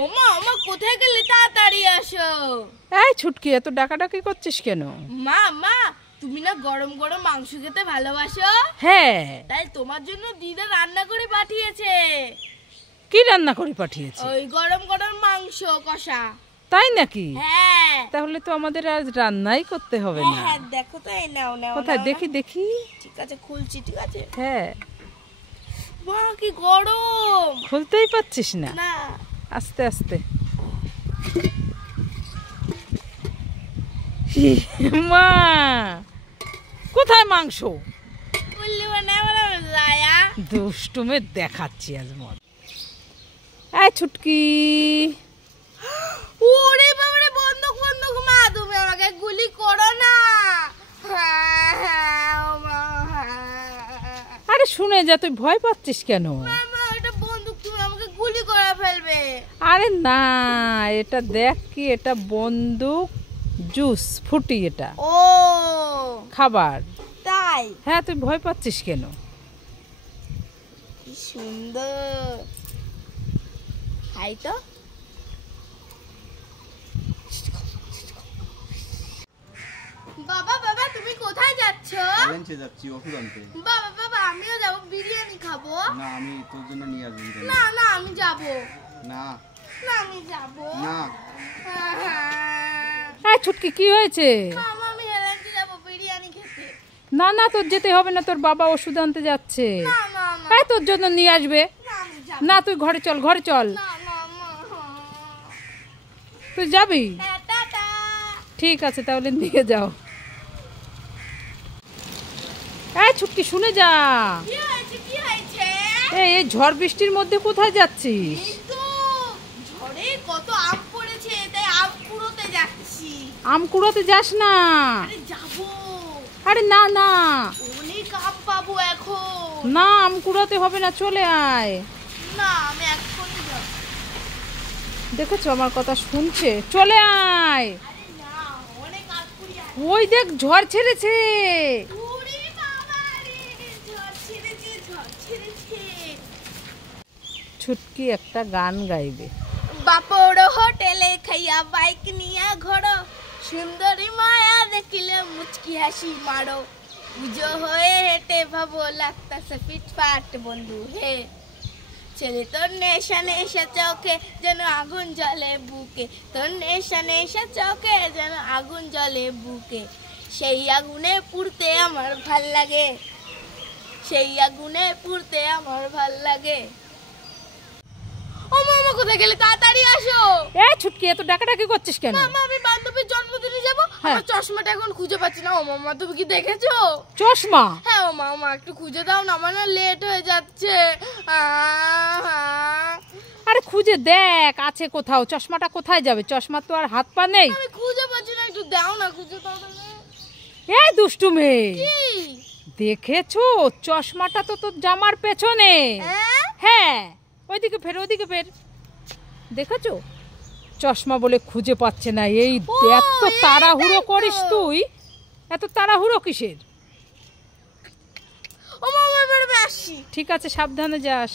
ওমা ওমা কোথায় গেলে তাড়াতাড়ি আসো। এই ছুটকি এত ডাকাডাকি করছিস কেন? মা মা তুমি না গরম গরম মাংস খেতে ভালোবাসো? হ্যাঁ। তাই তোমার জন্য দিদা রান্না করে পাঠিয়েছে। কি রান্না করে পাঠিয়েছে? ওই গরম গরম মাংস কষা। তাই নাকি? হ্যাঁ। তাহলে তো আমাদের আজ রান্নাই করতে হবে না। হ্যাঁ দেখো তো, এই নাও নাও। কোথায় দেখি দেখি। ঠিক আছে খুলছি, ঠিক আছে। হ্যাঁ। মা কি গরম, খুলতেই পারছিস না? না আস্তে আস্তে। মা কোথায় মাংস? দুষ্টুমে দেখাচ্ছি আজ মত। এই ছুটকি। ওরে বাবারে, বন্দুক বন্দুক। মা তুমি আমাকে গুলি করো না। আরে শুনে যা, তুই ভয় পাচ্ছিস কেন? মা এটা বন্দুক, তুমি আমাকে গুলি করে ফেলবে। আরে না, এটা দেখ কি, এটা বন্দুক জুস ফুটি, এটা ও খাবার। তাই? হ্যাঁ, তুই ভয় পাচ্ছিস কেন? কি সুন্দর। খাই তো। বাবা বাবা তুমি কোথায় যাচ্ছো? বেঞ্চে যাচ্ছি ওষুধ আনতে। বাবা বাবা আমিও যাব, বিরিয়ানি খাবো। না, আমি তোর জন্য নিয়ে আসবো। না না আমি যাব না না, আমি যাব না। এই ছুটকি কি হয়েছে? মামা আমি হেলান্টি যাব বিরিয়ানি খেতে। না না, তোর যেতে হবে না, তোর বাবা ওষুধ আনতে যাচ্ছে। না মামা, হ্যাঁ, তোর জন্য নিয়ে আসবে। না আমি যাব না, তুই ঘরে চল, ঘরে চল। না মামা। তুই যাবি? টাটা। ঠিক আছে, তাহলে নিয়ে যাও। এই ছুটকি শুনে যা। কি হয়েছে কি হয়েছে? এই ঝড় বৃষ্টির মধ্যে কোথায় যাচ্ছিস? কিন্তু ঝড়ে কত আম পড়েছে, তাই আম কুড়োতে যাচ্ছি। আম কুড়োতে যাস না। আরে যাব, আরে না না অনেক আম পাবো এখন। না, আম কুড়াতে হবে না, চলে আয়। না আমি এক্ষুনি যাব। দেখেছো আমার কথা শুনছে, চলে আয়। আরে না, অনেক আম কুড়ি আছে। ওই দেখ ঝড় ছেড়েছে। ওরে বাবা রে, ঝড় ছেড়েছে ঝড় ছেড়েছে। ছুটকি একটা গান গাইবে। বাপর হোটেলে খাইয়া বাইক নিয়া ঘোড়ো, সুন্দরী মায়া দেখিলে মুচকি হাসি মারো, পুজো হয়ে হেঁটে ভাবো লাগতাছে ফিটফাট বন্ধু হে। ছেলে তোর নেশা নেশা চোখে যেন আগুন জ্বলে বুকে, তোর নেশা নেশা চোখে যেন আগুন জ্বলে বুকে, সেই আগুনে পুড়তে আমার ভাল লাগে, সেই আগুনে পুড়তে আমার ভাল লাগে। ও মামা কোথায় গেলে, তাড়াতাড়ি আসো। এই ছুটকি এত ডাকাডাকি করছিস কেন? মামা আমি বান্ধবীর জন্মদিনে যাব, হ্যাঁ। আমার চশমাটা এখন খুঁজে পাচ্ছি না। ও মামা তুমি কি দেখেছো? চশমা? হ্যাঁ ও মামা একটু খুঁজে দাও না, আমার না লেট হয়ে যাচ্ছে। আরে খুঁজে দেখ আছে কোথাও। চশমাটা কোথায় যাবে? চশমা তো আর হাত পা নেই। আমি খুঁজে পাচ্ছি না, একটু দাও না, খুঁজে দাও না। এই দুষ্টু মেয়ে, কি? দেখেছো চশমাটা তো তোর জামার পেছনে। হ্যাঁ? হ্যাঁ, ওইদিকে ফের, ওইদিকে ফের। দেখেছো চশমা বলে খুঁজে পাচ্ছে না। এই ও, এত তাড়াহুড়ো এইটাই তো। করিস তুই? এত তাড়াহুড়ো কিসের? ও মামা এবার আমি আসছি। ঠিক আছে, সাবধানে যাস।